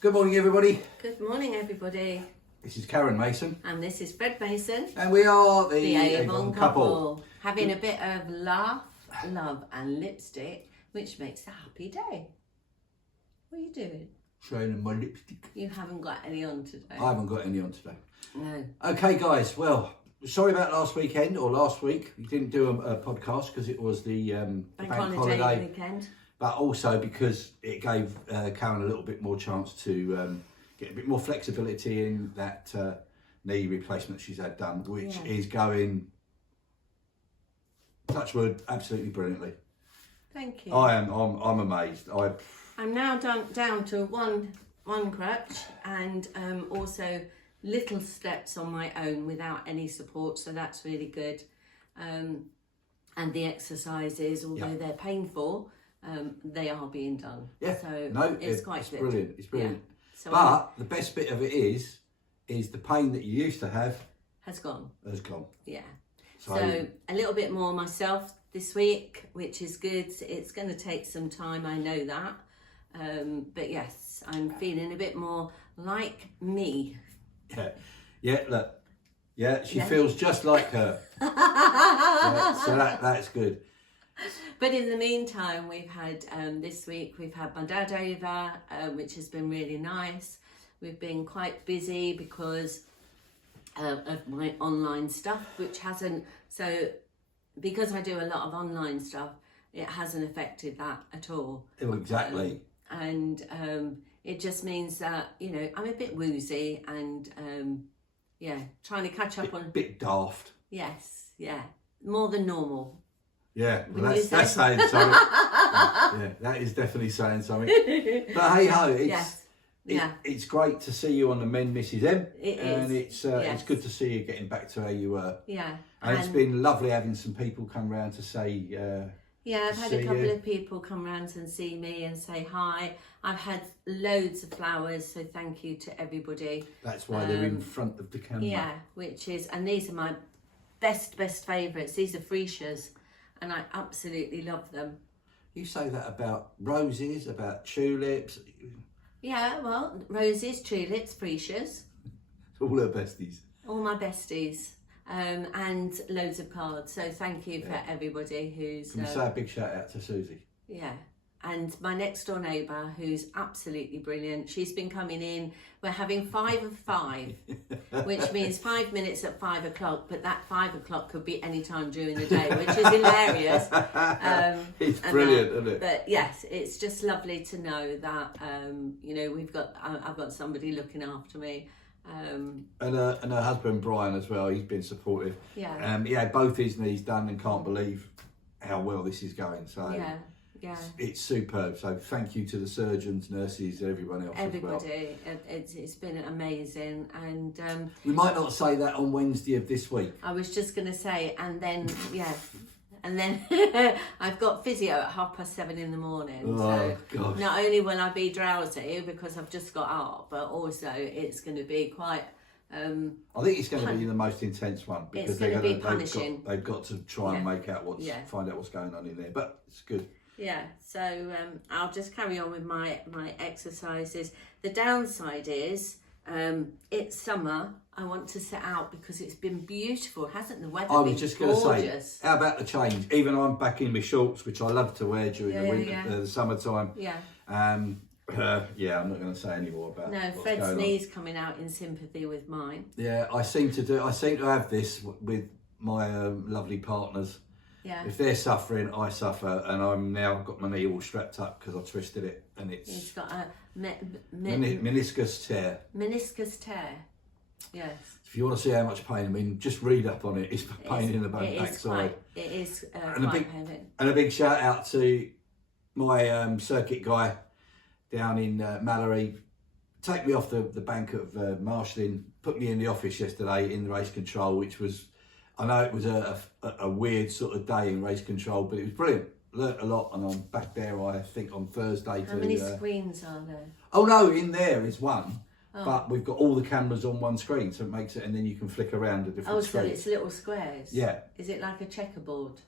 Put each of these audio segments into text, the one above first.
Good morning, everybody. Good morning, everybody. This is Karen Mason. And this is Fred Mason. And we are the Avon Couple. Having a bit of laugh, love and lipstick, which makes a happy day. What are you doing? Showing my lipstick. You haven't got any on today. I haven't got any on today. No. Okay, guys. Well, sorry about last weekend or last week. We didn't do a podcast because it was the bank holiday weekend. But also because it gave Karen a little bit more chance to get a bit more flexibility in that knee replacement she's had done, which is going, touch wood, absolutely brilliantly. Thank you. I'm amazed. I'm now down to one crutch and also little steps on my own without any support, so that's really good. And the exercises, although they're painful, they are being done. Yeah, so it's quite good. Brilliant. It's brilliant. Yeah. So but the best bit of it is the pain that you used to have has gone. Yeah. So a little bit more myself this week, which is good. It's going to take some time, I know that. But yes, I'm feeling a bit more like me. Yeah. Look. Yeah, she feels just like her. So that's good. But in the meantime, we've had this week we've had my dad over, which has been really nice. We've been quite busy because of my online stuff, which hasn't. So because I do a lot of online stuff, it hasn't affected that at all. Oh, exactly. And it just means that I'm a bit woozy and trying to catch up on. A bit daft. Yes, more than normal. Yeah, well, that's saying something. Yeah, that is definitely saying something. But hey ho, it's great to see you on the Men Mrs M. It and is. It's good to see you getting back to how you were. Yeah, and it's been lovely having some people come round to say. I've had a couple of people come round and see me and say hi. I've had loads of flowers, so thank you to everybody. That's why they're in front of the camera. Yeah, and these are my best favourites. These are freesias. And I absolutely love them. You say that about roses, about tulips. Yeah, well, roses, tulips, freesias. All her besties. All my besties. And loads of cards. So thank you for everybody who's... Can we say a big shout out to Susie? Yeah. And my next door neighbour, who's absolutely brilliant. She's been coming in. We're having 5 of 5, which means 5 minutes at 5 o'clock. But that 5 o'clock could be any time during the day, which is hilarious. It's brilliant, isn't it? But yes, it's just lovely to know that I've got somebody looking after me. And her husband Brian as well. He's been supportive. Yeah. Both his knees done and can't believe how well this is going. So yeah, it's superb. So thank you to the surgeons, nurses, everyone else. Everybody. As well. It's been amazing, and we might not say that on Wednesday of this week. I was just going to say, and then I've got physio at 7:30 in the morning. Oh, so gosh. Not only will I be drowsy because I've just got up, but also it's going to be quite. I think it's going to be the most intense one because they've got to try and make out find out what's going on in there. But it's good. Yeah, so I'll just carry on with my exercises. The downside is it's summer. I want to sit out because it's been beautiful, hasn't the weather been gorgeous? I was just going to say, how about the change? Even I'm back in my shorts, which I love to wear during the winter, the summertime. Yeah. I'm not going to say any more about. No, Fred's knees coming out in sympathy with mine. Yeah, I seem to have this with my lovely partners. Yeah. If they're suffering, I suffer, and I'm now got my knee all strapped up because I twisted it, and it's got a meniscus tear. Meniscus tear. Yes. If you want to see how much pain, I mean, just read up on it. It's pain in the backside. It is quite painful. And a big shout out to my circuit guy down in Mallory. Take me off the bank of marshalling, put me in the office yesterday in the race control, which was. I know it was a weird sort of day in race control, but it was brilliant. Learnt a lot, and I'm back there, I think, on Thursday. How many screens are there? Oh no, in there is one, but we've got all the cameras on one screen, so it makes it, and then you can flick around the different screens. So it's little squares? Yeah. Is it like a checkerboard?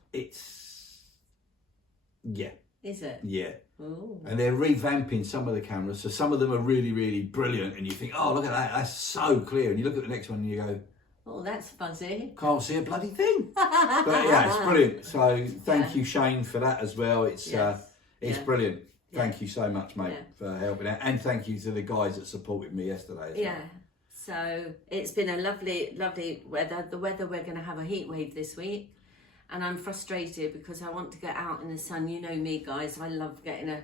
Yeah. Is it? Yeah. Ooh. And they're revamping some of the cameras. So some of them are really, really brilliant. And you think, oh, look at that. That's so clear. And you look at the next one and you go, Oh, that's fuzzy. can't see a bloody thing. But yeah, it's brilliant. So thank you, Shane, for that as well. It's brilliant. Thank you so much, mate, for helping out. And thank you to the guys that supported me yesterday as well. So it's been a lovely, lovely weather. The weather, we're going to have a heat wave this week. And I'm frustrated because I want to get out in the sun. You know me, guys. I love getting a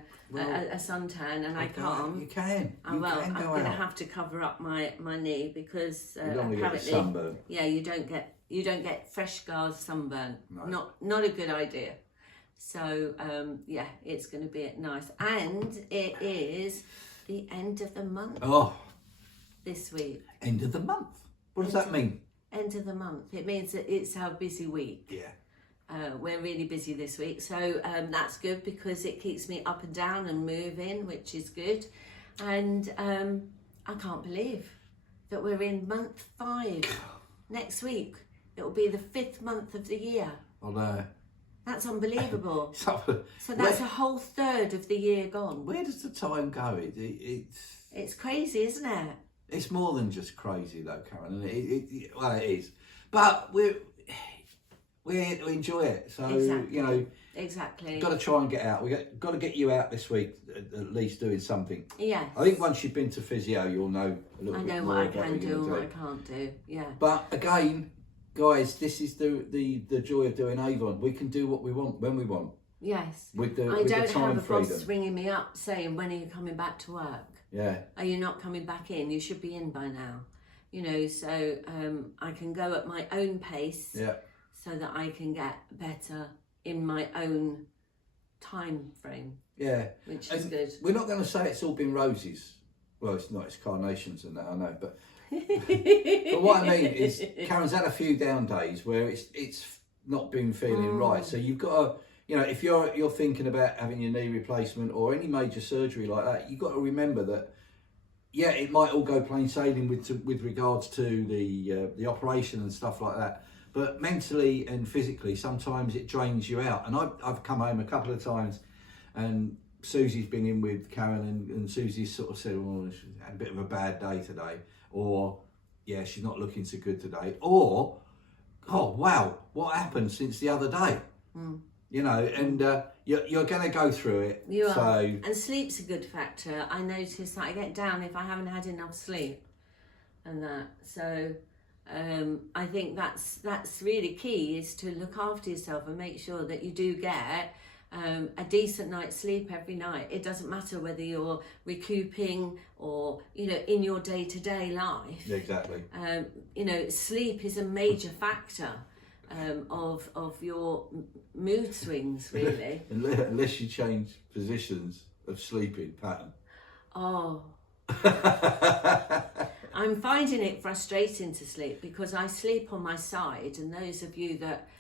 suntan, and I can't. You can. I'm going to have to cover up my knee because you don't want to get sunburn. Yeah, you don't get fresh scars sunburn. No. Not a good idea. So it's going to be nice, and it is the end of the month. Oh, this week. End of the month. What does that mean? End of the month. It means that it's our busy week. Yeah. We're really busy this week, so that's good because it keeps me up and down and moving, which is good. And I can't believe that we're in month 5 next week. It will be the 5th month of the year. I know. That's unbelievable. So that's where, a whole third of the year gone. Where does the time go? It's crazy, isn't it? It's more than just crazy though, Karen. Well, it is. But we enjoy it. So, Exactly. Got to try and get out. Got to get you out this week, at least doing something. Yes. I think once you've been to physio, you'll know a little bit more. I know what I can do and what I can't do. Yeah. But again, guys, this is the joy of doing Avon. We can do what we want when we want. Yes. With the I don't time have a freedom. boss ringing me up saying, when are you coming back to work? Yeah. Are you not coming back in? You should be in by now. So I can go at my own pace. Yeah. So that I can get better in my own time frame. Yeah. Which is good. We're not going to say it's all been roses. Well, it's not. It's carnations and that, I know. But but what I mean is, Karen's had a few down days where it's not been feeling right. So you've got to, if you're thinking about having your knee replacement or any major surgery like that, you've got to remember that. Yeah, it might all go plain sailing with regards to the operation and stuff like that. But mentally and physically, sometimes it drains you out. And I've come home a couple of times and Susie's been in with Karen and Susie's sort of said, oh, she's had a bit of a bad day today. Or, yeah, she's not looking so good today. Or, oh, wow, what happened since the other day? And you're going to go through it. You are. And sleep's a good factor. I notice that I get down if I haven't had enough sleep and that. So... I think that's really key, is to look after yourself and make sure that you do get a decent night's sleep every night. It doesn't matter whether you're recouping or in your day-to-day life. Exactly. Sleep is a major factor of your mood swings, really. Unless you change positions of sleeping pattern. Oh. I'm finding it frustrating to sleep because I sleep on my side, and those of you that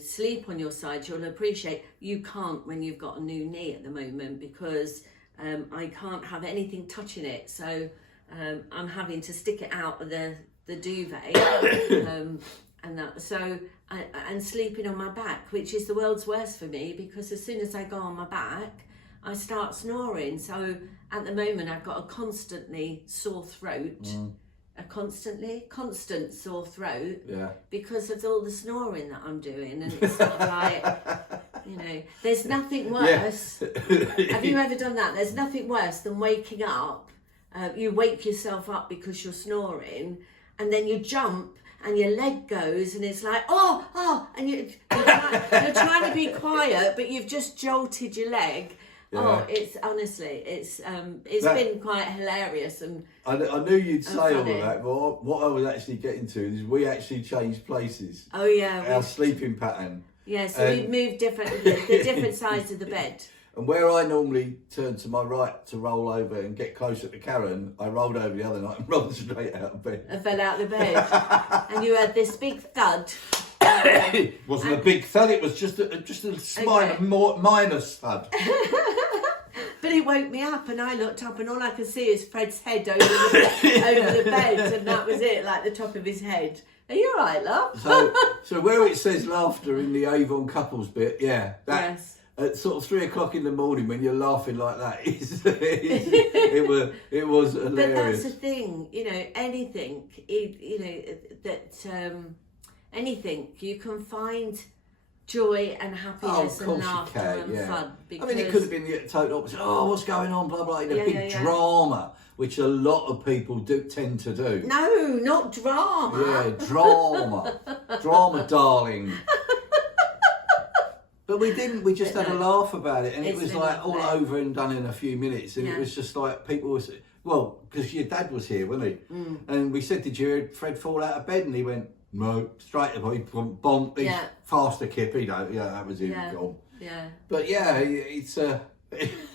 sleep on your side, you'll appreciate you can't when you've got a new knee at the moment, because I can't have anything touching it, so I'm having to stick it out of the duvet and that. So and sleeping on my back, which is the world's worst for me, because as soon as I go on my back I start snoring. So at the moment I've got a constantly sore throat, a constant sore throat, because of all the snoring that I'm doing. And it's sort of like, there's nothing worse. Have you ever done that? There's nothing worse than waking up. You wake yourself up because you're snoring, and then you jump and your leg goes, and it's like, and you're trying to be quiet, but you've just jolted your leg. Yeah. Oh, it's honestly, it's been quite hilarious, and I knew you'd say all of that, but what I was actually getting to is we actually changed places. Oh yeah, our sleeping pattern. Yeah, so we moved the different sides of the bed. And where I normally turn to my right to roll over and get closer to Karen, I rolled over the other night and rolled straight out of bed. I fell out of the bed, and you had this big thud. It wasn't a big thud; it was just a minor thud. But it woke me up, and I looked up, and all I could see is Fred's head over the bed, and that was it, like the top of his head. Are you all right, love? So where it says laughter in the Avon Couples bit, at sort of 3 o'clock in the morning when you're laughing like that, it was hilarious. But that's the thing, you know, anything, you know, that anything you can find joy and happiness and laughter and fun. Because... I mean, it could have been the total opposite. Oh, what's going on? Blah blah. Big drama, which a lot of people do tend to do. No, not drama. Yeah, drama, darling. But we didn't. We just had a laugh about it, and it was like all over and done in a few minutes. And it was just like people was because your dad was here, wasn't he? And we said, "Did you hear Fred fall out of bed?" And he went, "No." Straight away, bomb. He's faster, Kip. You know, that was him gone. Yeah. But yeah, it's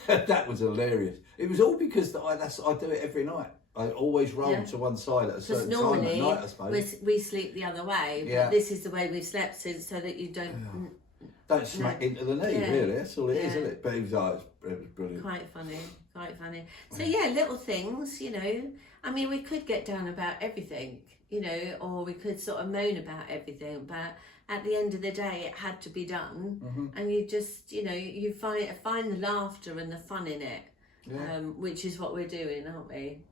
that was hilarious. It was all because I do it every night. I always roll to one side at a certain time at night, I suppose. We sleep the other way. But this is the way we've slept since, so that you don't. Don't smack into the knee, really. That's all it is, isn't it? But it was brilliant. Quite funny. So yeah, little things, you know. I mean, we could get down about everything, you know, or we could sort of moan about everything. But at the end of the day, it had to be done, and you just, you know, you find the laughter and the fun in it, which is what we're doing, aren't we?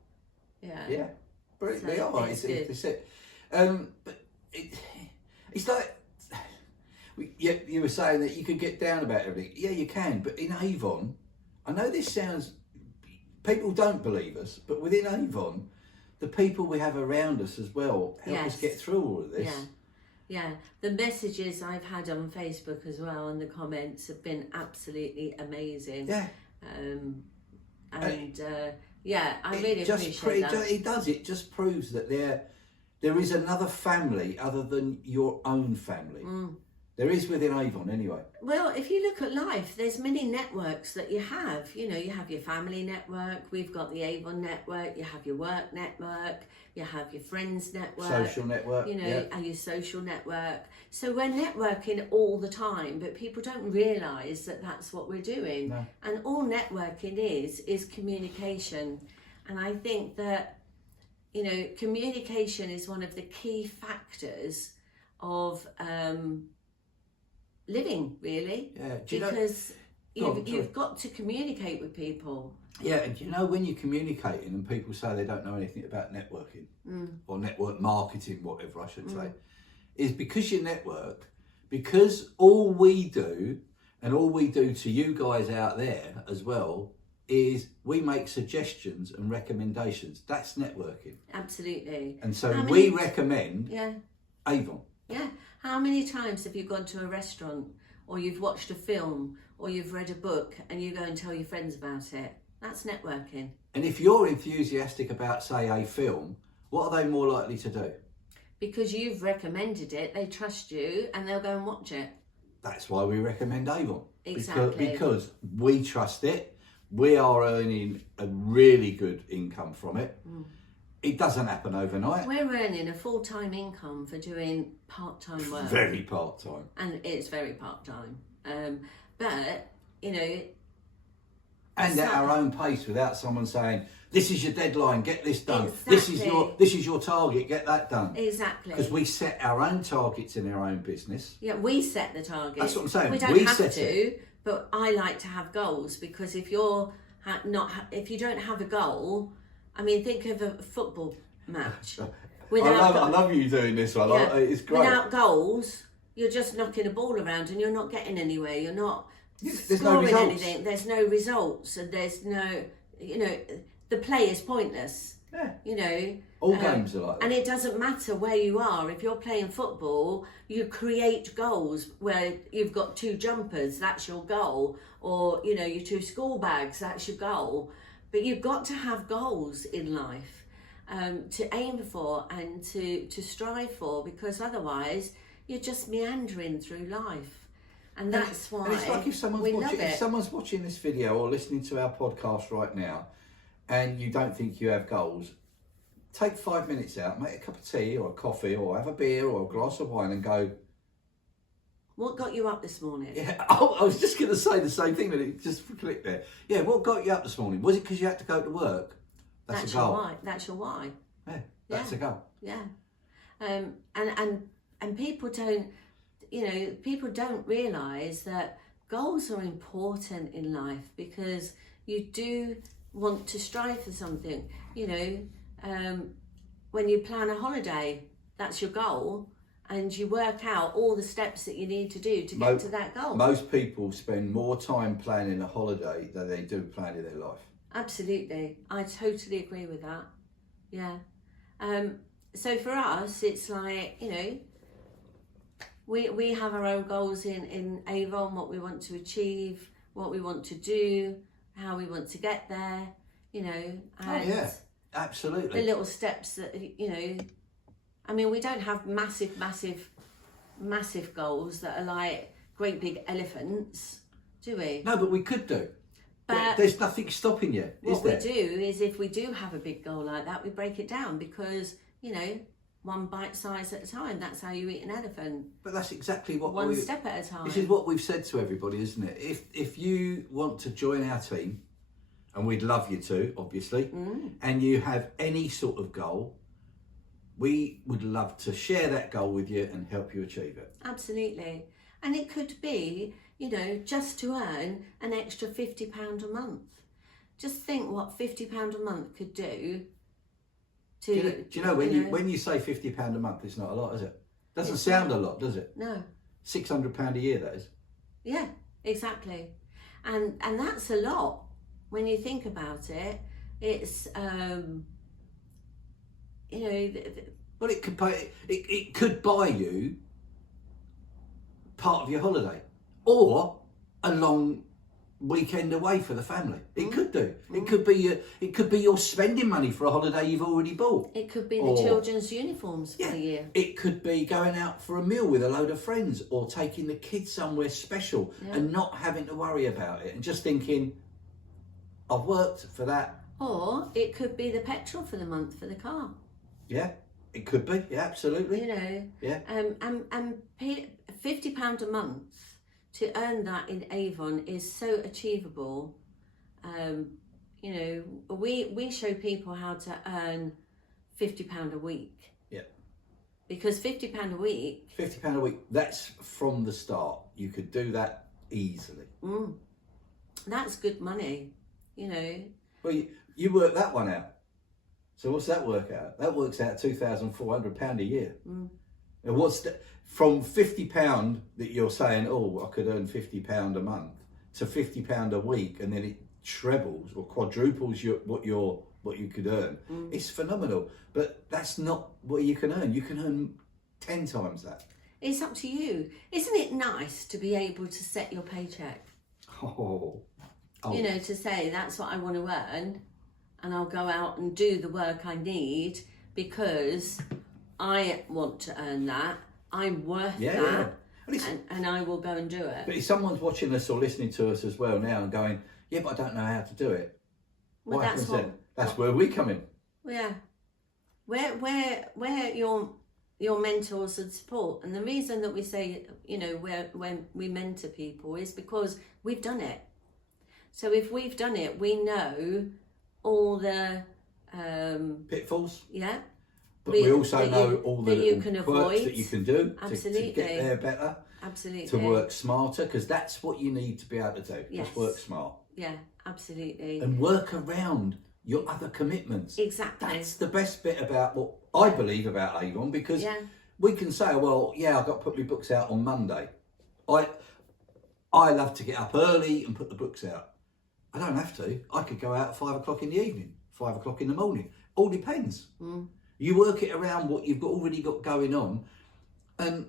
Yeah. Yeah, brilliant. So we are. It's it. But it's like. Yeah, you were saying that you could get down about everything. Yeah, you can. But in Avon, I know this sounds... People don't believe us, but within Avon, the people we have around us as well help us get through all of this. Yeah. The messages I've had on Facebook as well and the comments have been absolutely amazing. Yeah. I really appreciate that. It does. It just proves that there is another family other than your own family. There is within Avon anyway. Well, if you look at life, there's many networks that you have. You know, you have your family network, we've got the Avon network, you have your work network, you have your friends network. Social network. You know, and your social network. So we're networking all the time, but people don't realise that that's what we're doing. No. And all networking is communication. And I think that, you know, communication is one of the key factors of... living, really, because you've got to communicate with people. Yeah, and you know, when you're communicating and people say they don't know anything about networking or network marketing, whatever I should say, is because you network, because all we do to you guys out there as well is we make suggestions and recommendations. That's networking. Absolutely. And so we recommend Avon. Yeah. How many times have you gone to a restaurant or you've watched a film or you've read a book and you go and tell your friends about it? That's networking. And if you're enthusiastic about, say, a film, what are they more likely to do? Because you've recommended it, they trust you and they'll go and watch it. That's why we recommend Avon. Exactly. Because we trust it. We are earning a really good income from it. It doesn't happen overnight. We're earning a full-time income for doing part-time work. Very part-time. And it's very part-time. But, you know... And at our own pace without someone saying, this is your deadline, get this done. Exactly. This is your target, get that done. Exactly. Because we set our own targets in our own business. Yeah, we set the targets. That's what I'm saying. We don't have to, but I like to have goals because if if you don't have a goal... I mean, think of a football match. I love you doing this one. Yeah. It's great. Without goals, you're just knocking a ball around and you're not getting anywhere. You're not scoring anything. There's no results and there's no, you know, the play is pointless. Yeah. You know. All games are like that. And it doesn't matter where you are. If you're playing football, you create goals where you've got 2 jumpers, that's your goal. Or, you know, your 2 school bags, that's your goal. But you've got to have goals in life to aim for and to strive for, because otherwise you're just meandering through life. And that's why it's like if someone's watching this video or listening to our podcast right now and you don't think you have goals, take 5 minutes out, make a cup of tea or a coffee or have a beer or a glass of wine and go, what got you up this morning? Yeah, I was just going to say the same thing, but it just clicked there. Yeah, what got you up this morning? Was it because you had to go to work? That's a goal. Your why. That's your why. Yeah, that's a goal. Yeah, and people don't, you know, people don't realise that goals are important in life because you do want to strive for something. You know, when you plan a holiday, that's your goal, and you work out all the steps that you need to do to get to that goal. Most people spend more time planning a holiday than they do planning their life. Absolutely, I totally agree with that. Yeah. So for us, it's like, you know, we have our own goals in Avon, what we want to achieve, what we want to do, how we want to get there, you know. And oh yeah, absolutely. the little steps that, you know, I mean, we don't have massive goals that are like great big elephants, do we? No, but we could do. But there's nothing stopping you, is there? What we do is, if we do have a big goal like that, we break it down because, you know, one bite size at a time. That's how you eat an elephant. But that's exactly what one step at a time. This is what we've said to everybody, isn't it? If you want to join our team, and we'd love you to, obviously, and you have any sort of goal, we would love to share that goal with you and help you achieve it. Absolutely. And it could be, you know, just to earn an extra £50 a month. Just think what £50 a month could do. Do you know when you say £50 a month, it's not a lot, is it? Doesn't sound a lot, does it? No. £600 a year, that is. Yeah, exactly. And that's a lot when you think about it. It's you know. Well, it could buy you part of your holiday, or a long weekend away for the family. It could do. It could be your spending money for a holiday you've already bought. It could be the children's uniforms for the year. It could be going out for a meal with a load of friends, or taking the kids somewhere special and not having to worry about it and just thinking, I've worked for that. Or it could be the petrol for the month for the car. Yeah, it could be. Yeah, absolutely. You know. Yeah. And £50 a month to earn that in Avon is so achievable. You know, we show people how to earn £50 a week. Yeah. Because £50 a week. £50 a week. That's from the start. You could do that easily. That's good money. You know. Well, you work that one out. So what's that work out? That works out £2,400 a year. And what's from £50 that you're saying, oh, I could earn £50 a month, to £50 a week, and then it trebles or quadruples what you could earn. It's phenomenal. But that's not what you can earn. You can earn 10 times that. It's up to you. Isn't it nice to be able to set your paycheck? Oh. You know, to say that's what I want to earn, and I'll go out and do the work I need because I want to earn that. I'm worth that, and I will go and do it. But if someone's watching us or listening to us as well now and going, yeah, but I don't know how to do it, well, what happens then? That's where we come in. Yeah. Where your mentors and support. And the reason that we say, you know, when we mentor people is because we've done it. So if we've done it, we know all the pitfalls. Yeah. But we also know all the you can quirks avoid. that you can do Absolutely. to get there better. Absolutely. To work smarter, because that's what you need to be able to do. Yes. Just work smart. Yeah, absolutely. And work around your other commitments. Exactly. That's the best bit about what I believe about Avon, because we can say, well, yeah, I've got to put my books out on Monday. I love to get up early and put the books out. I don't have to. I could go out at 5 o'clock in the evening, 5 o'clock in the morning. All depends. You work it around what you've already got going on. And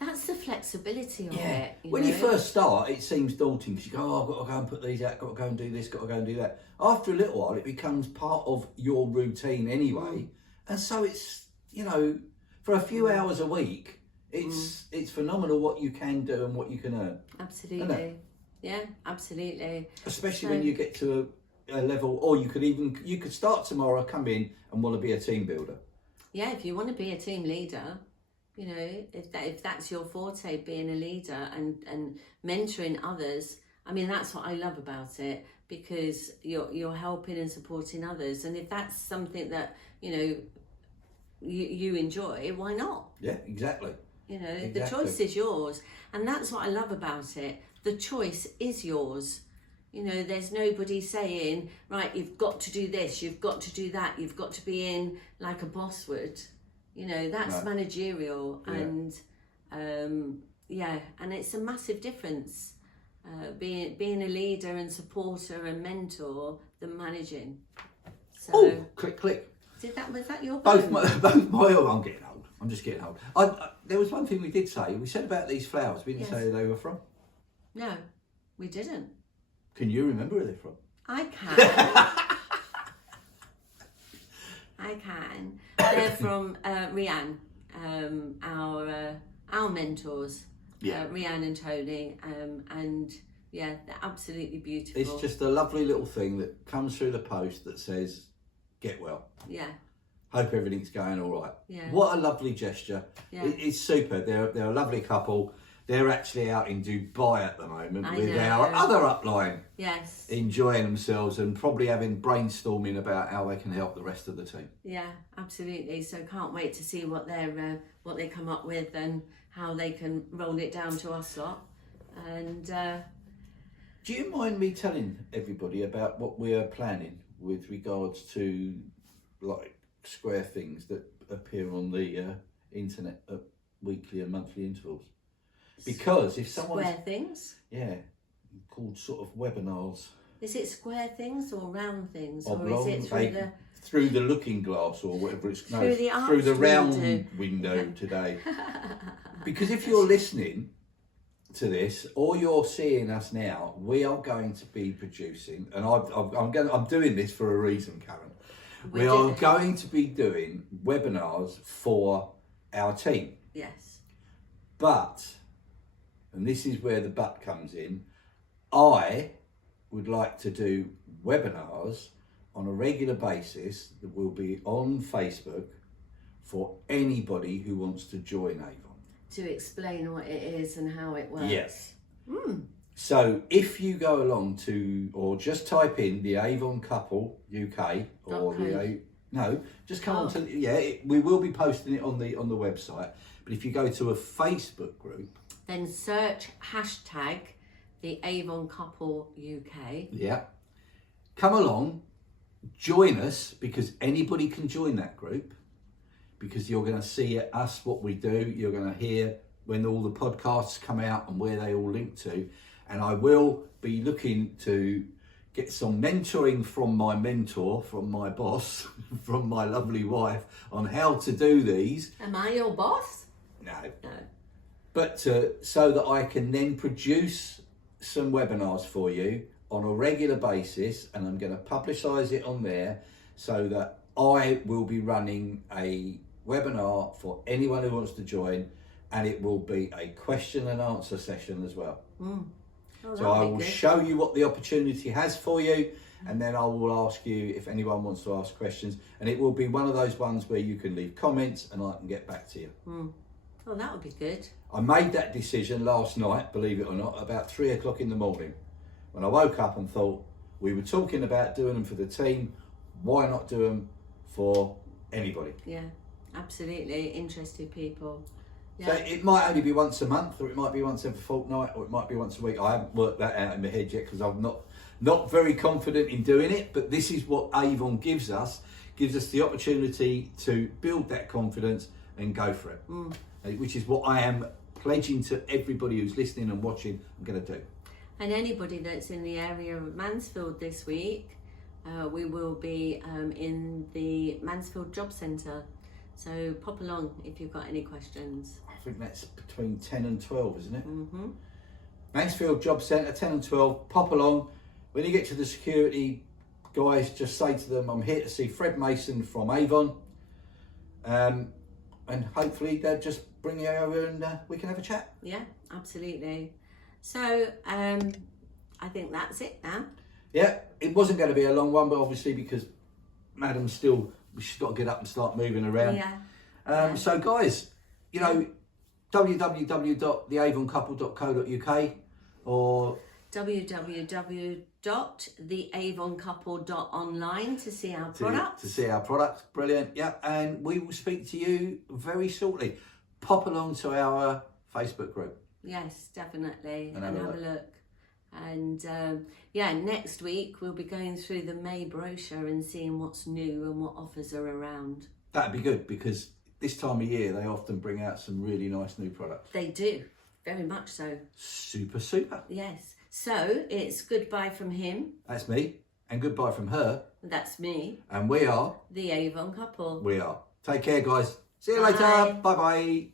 that's the flexibility of it. When you first start, it seems daunting because you go, oh, I've got to go and put these out, got to go and do this, got to go and do that. After a little while, it becomes part of your routine anyway. And so it's, you know, for a few hours a week, it's phenomenal what you can do and what you can earn. Absolutely. Yeah, absolutely. Especially when you get to a level, or you could start tomorrow, come in and want to be a team builder. Yeah, if you want to be a team leader, you know, if that's your forte, being a leader and mentoring others. I mean, that's what I love about it, because you're helping and supporting others. And if that's something that, you know, you enjoy, why not? Yeah, exactly. You know, the choice is yours. And that's what I love about it. the choice is yours. You know, there's nobody saying, right, you've got to do this, you've got to do that, you've got to be in like a boss would. You know, that's managerial. And and it's a massive difference being a leader and supporter and mentor than managing. So, oh, click. was that your Both phone? my I'm getting old. I'm just getting old. There was one thing we did say. We said about these flowers. We didn't say who they were from. No, we didn't. Can you remember where they're from? I can. I can. They're from Rianne, our mentors. Rianne and Tony, and they're absolutely beautiful. It's just a lovely little thing that comes through the post that says, "Get well." Yeah. Hope everything's going all right. Yeah. What a lovely gesture. Yeah. It's super. They're a lovely couple. They're actually out in Dubai at the moment with our other upline. Yes. Enjoying themselves and probably having brainstorming about how they can help the rest of the team. Yeah, absolutely. So can't wait to see what they come up with and how they can roll it down to us lot. And do you mind me telling everybody about what we are planning with regards to like square things that appear on the internet at weekly and monthly intervals? Because if someone square things, called sort of webinars. Is it square things or round things, oblong, or is it through the looking glass or whatever it's through the round window today? Because if you're listening to this or you're seeing us now, we are going to be producing, and I'm doing this for a reason, Karen. We are going to be doing webinars for our team. Yes. But, and this is where the but comes in, I would like to do webinars on a regular basis that will be on Facebook for anybody who wants to join Avon. To explain what it is and how it works. Yes. So if you go along to, or just type in the Avon Couple UK, or just come on to, we will be posting it on the website. But if you go to a Facebook group, then search hashtag the Avon Couple UK. Yeah. Come along, join us, because anybody can join that group, because you're going to see us, what we do. You're going to hear when all the podcasts come out and where they all link to. And I will be looking to get some mentoring from my mentor, from my boss, from my lovely wife on how to do these. Am I your boss? No. No. But so that I can then produce some webinars for you on a regular basis, and I'm going to publicise it on there so that I will be running a webinar for anyone who wants to join, and it will be a question and answer session as well. So I will show you what the opportunity has for you, and then I will ask you if anyone wants to ask questions, and it will be one of those ones where you can leave comments and I can get back to you. Oh, that would be good. I made that decision last night, believe it or not, about 3 o'clock in the morning, when I woke up and thought, we were talking about doing them for the team, why not do them for anybody? Yeah, absolutely. Interested people. Yeah. So it might only be once a month, or it might be once every fortnight, or it might be once a week. I haven't worked that out in my head yet, because I'm not very confident in doing it, but this is what Avon gives us the opportunity to build that confidence and go for it, which is what I am pledging to everybody who's listening and watching I'm going to do. And anybody that's in the area of Mansfield this week, we will be in the Mansfield Job Centre. So pop along if you've got any questions. I think that's between 10 and 12, isn't it? Mansfield Job Centre, 10 and 12. Pop along. When you get to the security guys, just say to them, I'm here to see Fred Mason from Avon. And hopefully they'll just bring you over and we can have a chat. Yeah, absolutely. So I think that's it now. Yeah, it wasn't going to be a long one, but obviously because Madam's still, she's got to get up and start moving around. So guys, you know, www.theavoncouple.co.uk or www.theavoncouple.online to see our products. To see our products, brilliant. Yeah, and we will speak to you very shortly. Pop along to our Facebook group. Yes, definitely, and have a look. And yeah, next week we'll be going through the May brochure and seeing what's new and what offers are around. That'd be good, because this time of year they often bring out some really nice new products. They do, very much so. Super, super. Yes. So it's goodbye from him. That's me. And goodbye from her. That's me. And we are The Avon Couple. We are. Take care, guys. See you Bye. later. Bye bye.